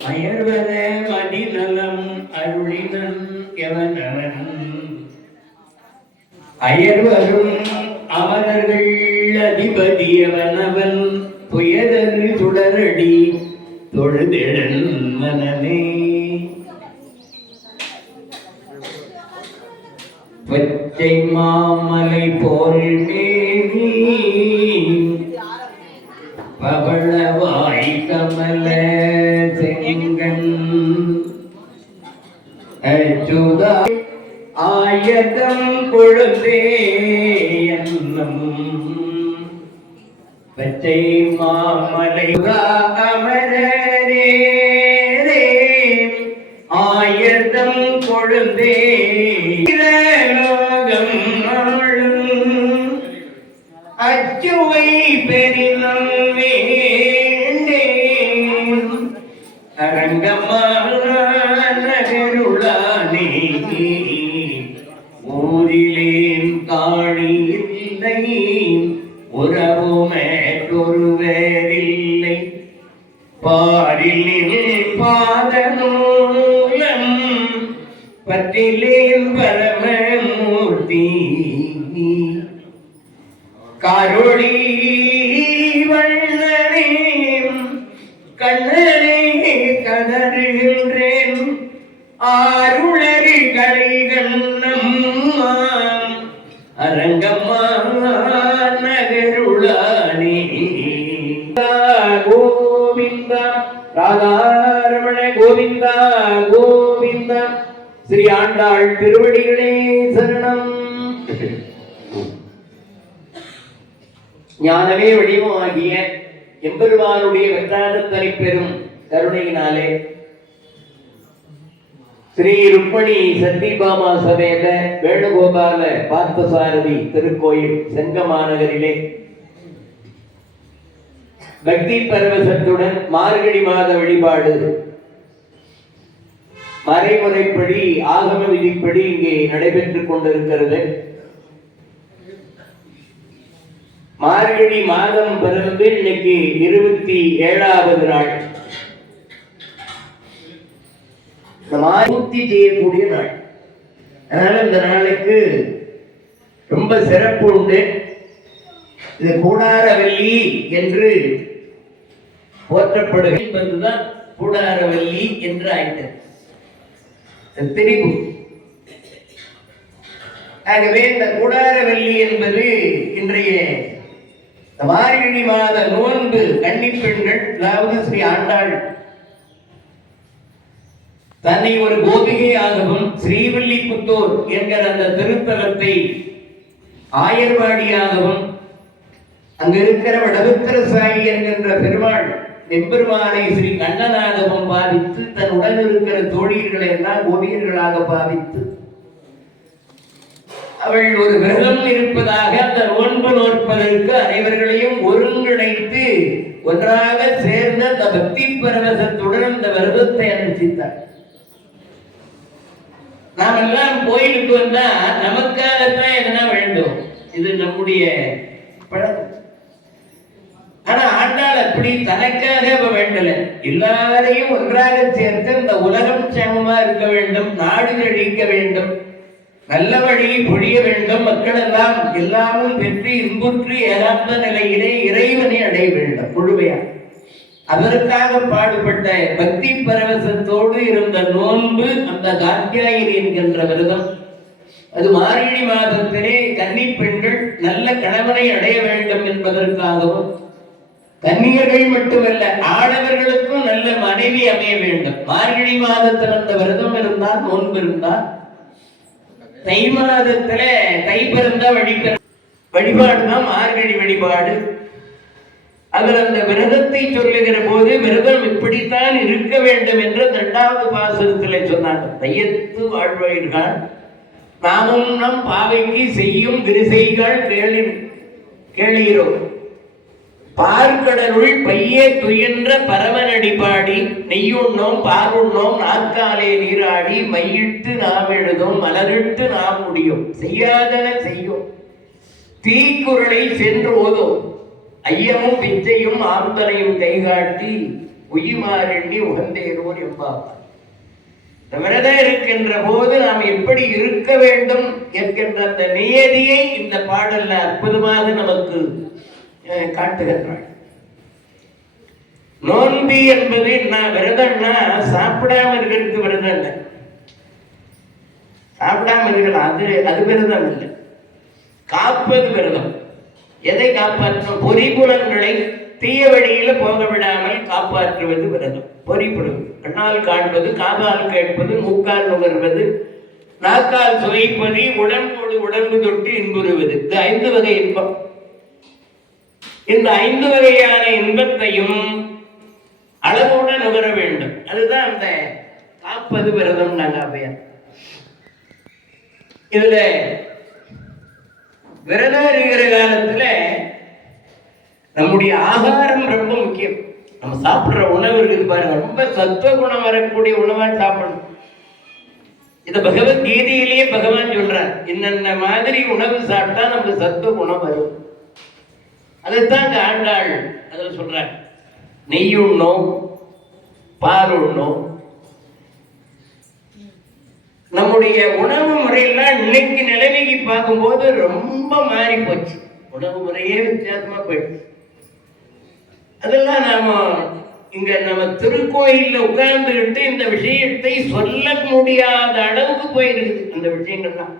அயர்வத மதிநலம் அருளினன் எவனவன்? அயர்வரும் அமரர்கள் அதிபதியவனவன் துயரது சுடரடி தொழுதெழன் மனமே. பச்சை மாமலை போல் மேலே ஆயதம் கொழுந்தே என்னும் பச்சை மாமலை அமரரே ஆயதம் கொழுந்தே லோகம் அச்சுவை பெரிதம் வேண்டே அரங்கம் கண்ணனே கதறுகின்றேன் ஆருளறி கலைகண்ணம் அரங்கம்மா நகருளானே கோவிந்தா ராதாரமண கோவிந்தா கோவிந்தா ஸ்ரீ ஆண்டாள் திருவடிகளே சரணம் ஞானமே வடிவமாகிய எம்பெருமானுடைய வெற்றாத பெறும் கருணையினாலே. ஸ்ரீ ருக்மணி சத்யபாமா சபையில வேணுகோபால பார்த்தசாரதி திருக்கோயில் செங்கமாநகரிலே. பக்தி பரவசத்துடன் மார்கழி மாத வழிபாடு. மறைமுறைப்படி ஆகம விதிப்படி இங்கே நடைபெற்றுக் கொண்டிருக்கிறது. மார்கழி மாதம் பிறந்து இன்னைக்கு இருபத்தி ஏழாவது நாள். இந்த பூர்த்தி செய்யக்கூடிய நாள். அதனால இந்த நாளுக்கு ரொம்ப சிறப்பு உண்டு. இது கூடாரவல்லி என்று போற்றப்படுகிறது. வந்துதான் கூடாரவல்லி என்று ஆயிட்டது இது ஆகவே இந்த கூடாரவல்லி என்பது இன்றைய மார்கழி மாத நோன்பு கன்னி பெண்கள் அதாவது ஸ்ரீ ஆண்டாள். தன்னை ஒரு கோபிகையாகவும் ஸ்ரீவில்லிபுத்தூர் என்கிற அந்த திருத்தலத்தை ஆயர்வாடியாகவும் அங்க இருக்கிற வடபுத்திர சாயி என்கின்ற பெருமாள் எம்பெருமானை ஸ்ரீ கண்ணனாகவும் பாவித்து தன் உடன் இருக்கிற தோழியர்களை எல்லாம் கோபியர்களாக பாவித்து அவள் ஒரு விரதம் இருப்பதாக அந்த நோன்பு நோற்பதற்கு அனைவர்களையும் ஒருங்கிணைத்து ஒன்றாக சேர்ந்த அந்த பக்தி பரவசத்துடன் அந்த விரதத்தை அனுஷ்டித்தார். நாம் எல்லாம் கோயிலுக்கு வந்தா நமக்காகத்தான் எதனா வேண்டும். இது நம்முடைய பழக்கம். ஆனா ஆண்டாள் அப்படி தனக்காக வேண்டல. எல்லாரையும் ஒன்றாக சேர்த்து இந்த உலகம் சேமமா இருக்க வேண்டும் நாடு அழிக்க வேண்டும். நல்ல வழி பொழிய வேண்டும் மக்கள் எல்லாம் எல்லாமும் பெற்று இன்புற்று ஏதாந்த நிலையிலே இறைவனை அடைய வேண்டும் முழுமையா அதற்காக பாடுபட்ட பக்தி பரவசத்தோடு இருந்த நோன்பு அந்த காத்தியாயினி என்கின்ற விரதம். அது மார்கழி மாதத்திலே கன்னி பெண்கள் நல்ல கணவனை அடைய வேண்டும் என்பதற்காகவும் கன்னியர்கள் மட்டுமல்ல ஆடவர்களுக்கும் நல்ல மனைவி அமைய வேண்டும். மார்கழி மாதத்தில் அந்த விரதம் இருந்தால் நோன்பு இருந்தால் தை மாதத்துல தை பிறந்த வழிபெற வழிபாடுதான் மார்கழி வழிபாடு. அதில் அந்த விரதத்தை சொல்லுகிற போது விரதம் இப்படித்தான் இருக்க வேண்டும் என்று இரண்டாவது பாசனத்தில் சொன்னாங்க. தையத்து வாழ்வாயிர்கள் நாமும் நம் பாவைக்கு செய்யும் திருசைகள் கேளி கேளுகிறோம் பார்க்கடலுள் பையே துயின்ற பரவனடி பாடி நெய்யுண்ணோம் பாருண்ணோம் நாற்காலே நீராடி மையிட்டு நாம் எழுதும் மலரிட்டு நாம் முடியும். செய்யாதன செய்யும். தீக்குறளை சென்று ஓதும். ஐயமும் பிச்சையும் ஆம்பலையும் கைகாட்டி உயிமாறெண்ணி உகந்தேறுவோர் என்பார். இந்த விரதம் இருக்கின்ற போது நாம் எப்படி இருக்க வேண்டும் என்கின்ற அந்த நியதியை இந்த பாடல்ல அற்புதமாக நமக்கு காட்டுகின்றாள் நோன்பி என்பது என்ன? விரதம்னா சாப்பிடாம இருக்கிறதுக்கு விரதம் இல்லை. சாப்பிடாம இருக்கலாம் அது அது விரதம் இல்லை. காப்பது விரதம். எதை காப்பாற்றணும்? பொறிபுலன்களை தீய வழியில போக விடாமல் காப்பாற்றுவது விரதம். பொறிப்புலம் கண்ணால் காண்பது காதால் கேட்பது மூக்கால் நுகர்வது நாக்கால் சுவைப்பது உடம்போடு உடம்பு தொட்டு இன்புறுவது. இது ஐந்து வகை இன்பம். இந்த ஐந்து வகையான இன்பத்தையும் அளவோட நுகர வேண்டும். அதுதான் அந்த காப்பது விரதம் நாங்க பெயர் இதுல விரதம் இருக்கிற காலத்துல நம்முடைய ஆகாரம் ரொம்ப முக்கியம். நம்ம சாப்பிடுற உணவு இருக்குது பாருங்க ரொம்ப சத்துவ குணம் வரக்கூடிய உணவா சாப்பிடணும். இத பகவத்கீதையிலேயே பகவான் சொல்றார் என்னென்ன மாதிரி உணவு சாப்பிட்டா நமக்கு சத்துவ குணம் வரும். அதைத்தான் இந்த ஆண்டாள். அதில் சொல்கிறார் நெய் உண்ணும் பால் உண்ணும் நம்முடைய உணவு முறையெல்லாம் இன்னைக்கு நிலைமைக்கு பார்க்கும்போது ரொம்ப மாறி போச்சு உணவு முறையே வித்தியாசமாக போயிடுச்சு. அதெல்லாம் நாம இங்க நம்ம திருக்கோயில்ல உட்கார்ந்துக்கிட்டு இந்த விஷயத்தை சொல்ல முடியாத அளவுக்கு போயிருக்குது அந்த விஷயங்கள்லாம்.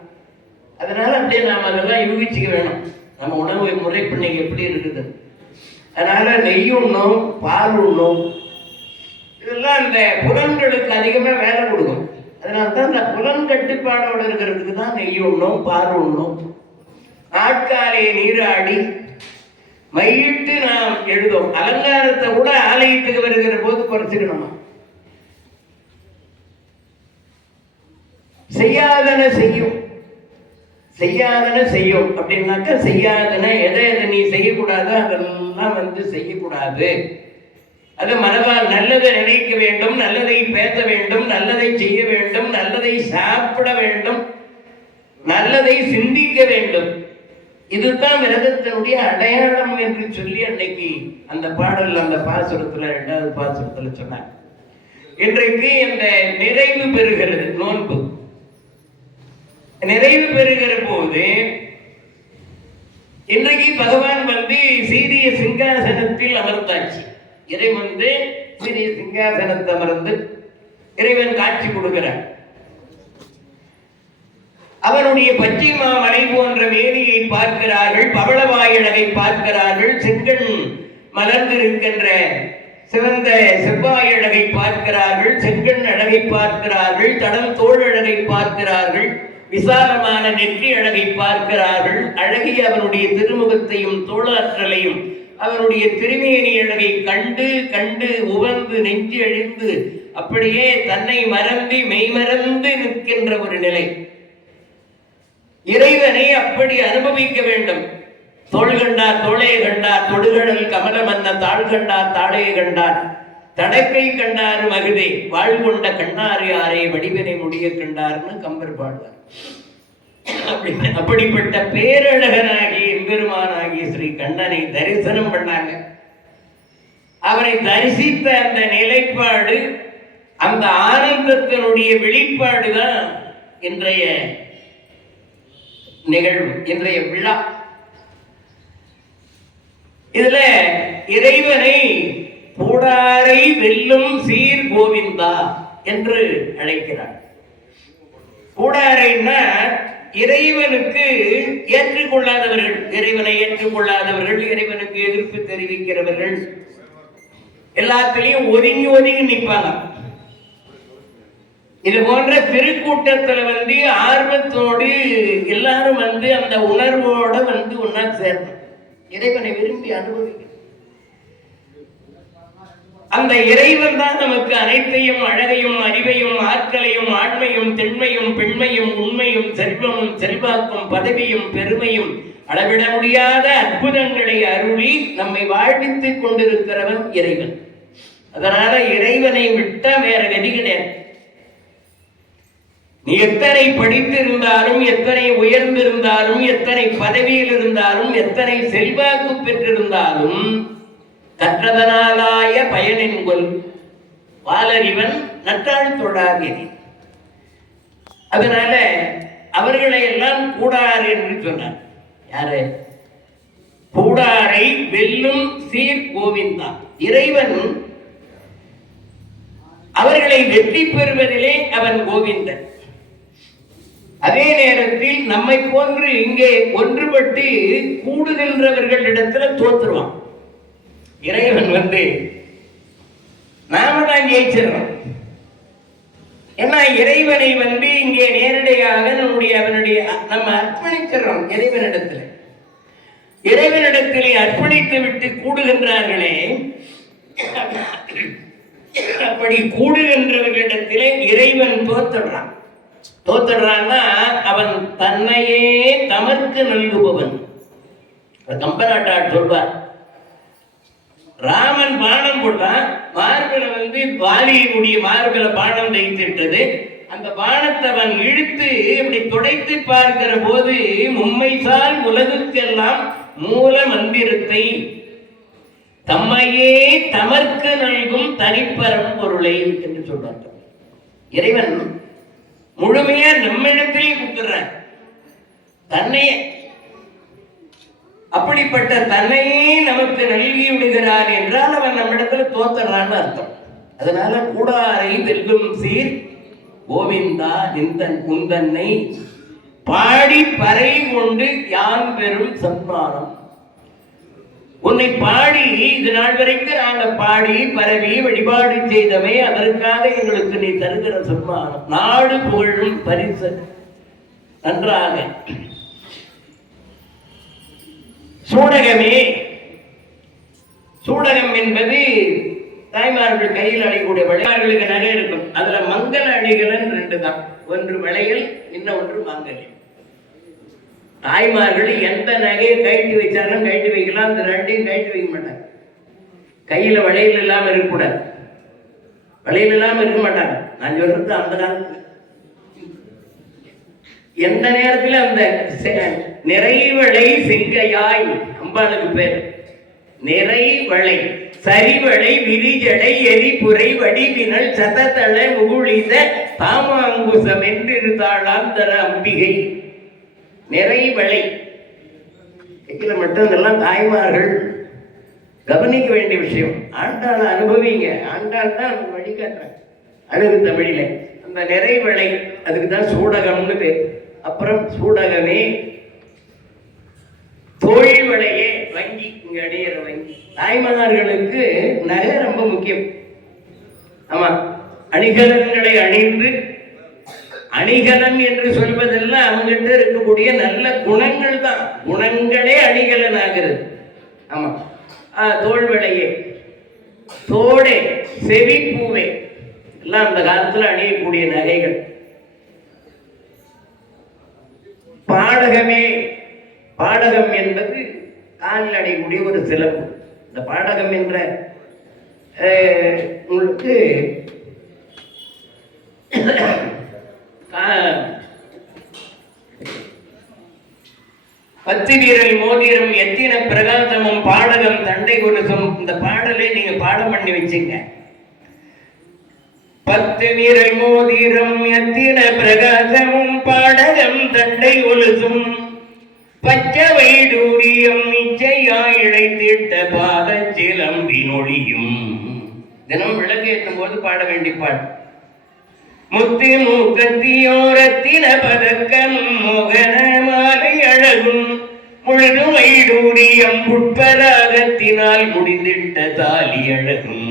அதனால அப்படியே நாம் அதெல்லாம் யூகிச்சுக்க வேணும். நம்ம உணவு முறை பிள்ளைங்க எப்படி இருக்குது? அதனால நெய் உண்ணும் பால் உண்ணும் இதெல்லாம் இந்த புலன்களுக்கு அதிகமாக வேலை கொடுக்கும். அதனால தான் இந்த புலன் கட்டுப்பாடோடு இருக்கிறதுக்கு தான் நெய் உண்ணும் பால் உண்ணும் நாட்காலே நீராடி மையிட்டு நாம் எழுதும். அலங்காரத்தை கூட ஆலயத்துக்கு வருகிற போது குறைச்சிக்கணுமா? செய்யாதன செய்யும். செய்யாதன செய்யும் அப்படின்னாக்கா செய்யாதன எதை எதை நீ செய்யக்கூடாதோ அதெல்லாம் வந்து செய்யக்கூடாது. அது மனதால் நல்லதை நினைக்க வேண்டும் நல்லதை பேச வேண்டும் நல்லதை செய்ய வேண்டும் நல்லதை சாப்பிட வேண்டும் நல்லதை சிந்திக்க வேண்டும். இதுதான் விரதத்தினுடைய அடையாளம் என்று சொல்லி அன்னைக்கு அந்த பாடல் அந்த பாசுரத்துல இரண்டாவது பாசுரத்துல சொன்னார் இன்றைக்கு இந்த நிறைவு பெறுகிறது நோன்பு. நிறைவு பெறுகிற போது இன்றைக்கு பகவான் வந்து சீரிய சிங்காசனத்தில் அமர்ந்தாச்சு. இறைவன் வந்து சீரிய சிங்காசனத்தை அமர்ந்து இறைவன் காட்சி கொடுக்கிறார். அவனுடைய பச்சைமா மலை போன்ற வேலியை பார்க்கிறார்கள் பவளவாயழகை பார்க்கிறார்கள் செங்கல் மலர்ந்திருக்கின்ற சிவந்த செவ்வாயழகை பார்க்கிறார்கள் செங்கண் அழகை பார்க்கிறார்கள் தடம் தோழழகை அழகை பார்க்கிறார்கள். விசாலமான நெற்றி அழகை பார்க்கிறார்கள். அழகிய அவனுடைய திருமுகத்தையும் தோளாற்றலையும் அவனுடைய திருமேனி அழகை கண்டு கண்டு உவந்து நெஞ்சு அழிந்து அப்படியே தன்னை மறந்து மெய்மறந்து நிற்கின்ற ஒரு நிலை. இறைவனை அப்படி அனுபவிக்க வேண்டும். தோள் கண்டார் தோளே கண்டார் தொடுகடல் கமலமன்ன தாழ் கண்டார் தாளே கண்டார் தடக்கை கண்டார் மகுதே வாழ்கொண்ட கண்ணாறு யாரை? வடிவினை முடிய கண்டார்னு கம்பர் பாடுவார். அப்படி அப்படிப்பட்ட பேரழகனாகி எம்பெருமானாகி ஸ்ரீ கண்ணனை தரிசனம் பண்ணாங்க. அவரை தரிசித்த அந்த நிலைப்பாடு அந்த ஆனந்தத்தினுடைய வெளிப்பாடு தான் இன்றைய நிகழ்வு இன்றைய விழா. இதுல இறைவனை பூடாரை வெல்லும் சீர் கோவிந்தா என்று அழைக்கிறார். பூடாரைன்னா இறைவனுக்கு ஏற்றுக்கொள்ளாதவர்கள் இறைவனை ஏற்றுக்கொள்ளாதவர்கள் இறைவனுக்கு எதிர்ப்பு தெரிவிக்கிறவர்கள். எல்லாத்துலயும் ஒதுங்கி ஒதுங்கி நிற்பாங்க. இது போன்ற திருக்கூட்டத்துல வந்து ஆர்வத்தோடு எல்லாரும் வந்து அந்த உணர்வோட வந்து ஒன்னா சேரணும். இறைவனை விரும்பி அனுபவிக்கணும். அந்த இறைவன் தான் நமக்கு அனைத்தையும் அழகையும் அறிவையும் ஆற்றலையும் ஆண்மையும் திண்மையும் பெண்மையும் உண்மையும் செல்வமும் செல்வாக்கும் பதவியும் பெருமையும் அளவிட முடியாத அற்புதங்களை அருளி நம்மை வாழ்வித்துக் கொண்டிருக்கிறவன் இறைவன். அதனால இறைவனை விட்ட வேற கதி கிடையாது. நீ எத்தனை படித்திருந்தாலும் எத்தனை உயர்ந்திருந்தாலும் எத்தனை பதவியில் இருந்தாலும் எத்தனை செல்வாக்கு பெற்றிருந்தாலும் கற்றதனாலாய பயனென்கொள் வாலறிவன் நற்றாள் தொழாகினி அதனால அவர்களை எல்லாம் கூடாறு என்று சொன்னார். யாரு? கூடாரை வெல்லும் சீர் கோவிந்தா. இறைவன் அவர்களை வெற்றி பெறுவதிலே அவன் கோவிந்தன். அதே நேரத்தில் நம்மை போன்று இங்கே ஒன்றுபட்டு கூடுகின்றவர்களிடத்துல தோத்துருவான் இறைவன் வந்து நாம தான் ஜெயிச்சிடணும் ஏன்னா இறைவனை வந்து இங்கே நேரடியாக நம்முடைய அவனுடைய நம்ம அர்ப்பணிச்சிடறோம் இறைவனிடத்துல. இறைவனிடத்திலே அர்ப்பணித்து விட்டு கூடுகின்றார்களே அப்படி கூடுகின்றவர்களிடத்திலே இறைவன் தோத்துடுறான். தோத்தடுறான்னா அவன் தன்னையே தமக்கு நல்குபவன். கம்பநாட்டார் சொல்வார் ராமன் பானம் போட்டான். மார்பில வந்து வாலியினுடைய மார்பில பானம் தைத்திட்டது அந்த பானத்தை அவன் இழுத்து இப்படி துடைத்து பார்க்கிற போது மும்மைசால் உலகுக்கெல்லாம் மூல மந்திரத்தை தம்மையே தமர்க்க நல்கும் தனிப்பரம் பொருளை என்று சொல்றார்கள் இறைவன் முழுமையா நம்மிடத்திலே கொடுத்துறார் தன்னையே அப்படிப்பட்ட தன்னையே நமக்கு நல்கி விடுகிறார் என்றால் அவன் நம்மிடத்துல தோத்துறான்னு அர்த்தம். அதனால கூடாரை வெல்லும் சீர் கோவிந்தா நிந்தன் உந்தன்னை பாடி பறை கொண்டு யான் பெறும் சன்மானம். உன்னை பாடி இது நாள் வரைக்கும் நாங்கள் பாடி பரவி வழிபாடு செய்தவை அதற்காக எங்களுக்கு நீ தருகிற சன்மானம். நாடு புகழும் பரிசு. நன்றாக. சூடகமே. சூடகம் என்பது தாய்மார்கள் கையில் அடையக்கூடிய வளையார்களுக்கு நிறைய இருக்கும். அதுல மங்கள அணிகலன் ரெண்டு தான் ஒன்று வளையல் இன்னொன்று மங்கலம் தாய்மார்கள் எந்த நகையை கழட்டி வச்சாலும் கழட்டி வைக்கலாம். அந்த ரெண்டையும் கழட்டி வைக்க மாட்டாங்க. கையில வளையல் இல்லாம இருக்கக்கூடாது. வளையல் இல்லாம இருக்க மாட்டாங்க. நான் சொல்றது அந்த காலத்துல. எந்த நேரத்துல அந்த நிறைவளை செங்கையாய் அம்பாளுக்கு பேர். நிறைவளை சரிவளை விரிஜடை எரிபுரை வடிவினல் சததள முகுழித தாமாங்குசம் என்றிருந்தாளாம் தர அம்பிகை. நிறைவளை. இதுல மட்டும் இதெல்லாம் தாய்மார்கள் கவனிக்க வேண்டிய விஷயம். ஆண்டாள் அனுபவிங்க. ஆண்டாள் தான் வழிகாட்டுறேன் அழகு தமிழில. அந்த நிறைவளை அதுக்கு தான் சூடகம்னு பேர். அப்புறம் சூடகமே தோல் வளையே வங்கி இங்க அடையிற வங்கி. தாய்மார்களுக்கு நகை ரொம்ப முக்கியம். ஆமா அணிகலன்களை அணிந்து அணிகலன் என்று சொல்வதெல்லாம் அவங்ககிட்ட இருக்கக்கூடிய நல்ல குணங்கள் தான். குணங்களே அணிகலன் ஆகிறது ஆமா ஆ, தோல் வளையே தோடே செவி பூவே எல்லாம் அந்த காலத்துல அணியக்கூடிய நகைகள். பாடகமே பாடகம் என்பது காலில் அடையக்கூடிய ஒரு சிலம்பு. இந்த பாடகம் என்ற அஹ், உங்களுக்கு பத்து வீரல் மோதிரம் எத்தின பிரகாசமும் பாடகம் தண்டை கொடுக்கும் இந்த பாடலை நீங்க பாடம் பண்ணி வச்சுங்க. பத்து வீரல் மோதிரம் எத்தின பிரகாசமும் பாடகம் தண்டை கொலுசும் பச்சை வைடூரியம் நிச்சயாய் இழைத்திட்ட பாத சிலம்பி நொழியும் தினம் விளக்கு ஏற்றும் போது பாட வேண்டி பாட்டு. முத்து மூக்கத்தியோரத்தின பதக்கமும் மோகன மாலை அழகும். முழுதுமை டூரியம் புட்பராகத்தினால் முடிந்திட்ட தாலி அழகும்.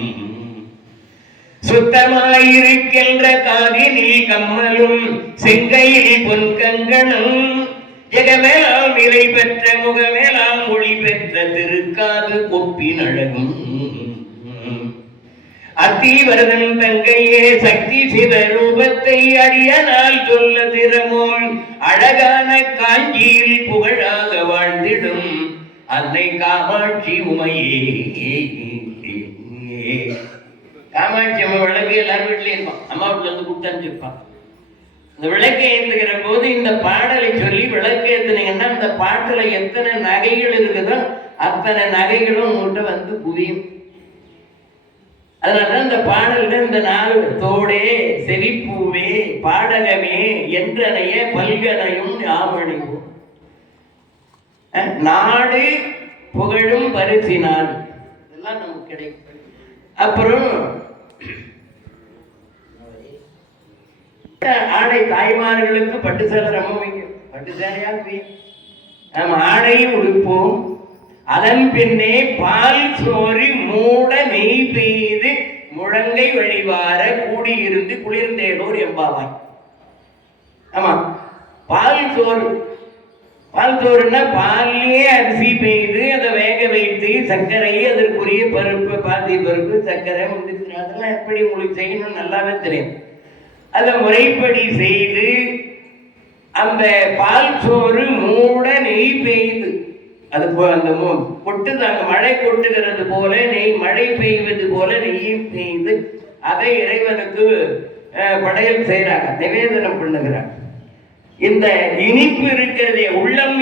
சுத்தமாயிருக்கின்ற காதினில் கம்மலும் செங்கையில் பொன்கங்கணம். ஜெகமேலாம் நிலை பெற்ற முகமேலாம் மொழி பெற்ற திருக்காது ஒப்பின் அழகும் அத்தீவரதன் தங்கையே சக்தி சிவரூபத்தை அடியனால் சொல்ல திறமோள். அழகான காஞ்சியில் புகழாக வாழ்ந்திடும். அன்னை காமாட்சி உமையே. காமாட்சி அம்மா விளக்கு எல்லாரும் வீட்லயும் இருப்பான். அம்மா வீட்டுல இருந்து கொடுத்து அனுப்பிச்சிருப்பான் இந்த விளக்கு ஏந்துகிற போது இந்த பாடலை சொல்லி விளக்கு ஏத்துனீங்கன்னா அந்த பாட்டுல எத்தனை நகைகள் இருக்குதோ அத்தனை நகைகளும் உங்கள்கிட்ட வந்து புரியும். அதனால இந்த பாடல்ல இந்த நாள் தோடே செவிப்பூவே பாடகமே என்றனைய பல்கனையும் ஞாபகம் நாடு புகழும் பரிசினால். இதெல்லாம் நமக்கு கிடைக்கும். அப்புறம் ஆடை தாய்மார்களுக்கு பட்டு சேலை ரொம்ப முக்கியம் பட்டு சேலையா நம்ம நாம் உடுப்போம். அதன் பின்னே பால் சோறு மூட நெய் பெய்து முழங்கை வழிவார கூடியிருந்து குளிர்ந்தேனோர் எம்பாவாய் ஆமா பால் சோறு. பால் சோறுன்னா பால்லையே அரிசி பெய்து அதை வேக வைத்து சர்க்கரை அதற்குரிய பருப்பு பாத்தி பருப்பு சர்க்கரை முந்திரி அதெல்லாம் எப்படி உங்களுக்கு செய்யணும் நல்லாவே தெரியும். அதை முறைப்படி செய்து அந்த பால் சோறு மூட நெய் பெய்து. அது அந்த கொட்டு அந்த மழை கொட்டுகிறது போல நெய் மழை பெய்வது போல நெய்யும் பெய்து. அதை இறைவனுக்கு படையல் செய்கிறாங்க நிவேதனம் பண்ணுகிறாங்க இந்த இனிப்பு இருக்கிறதே உள்ளம்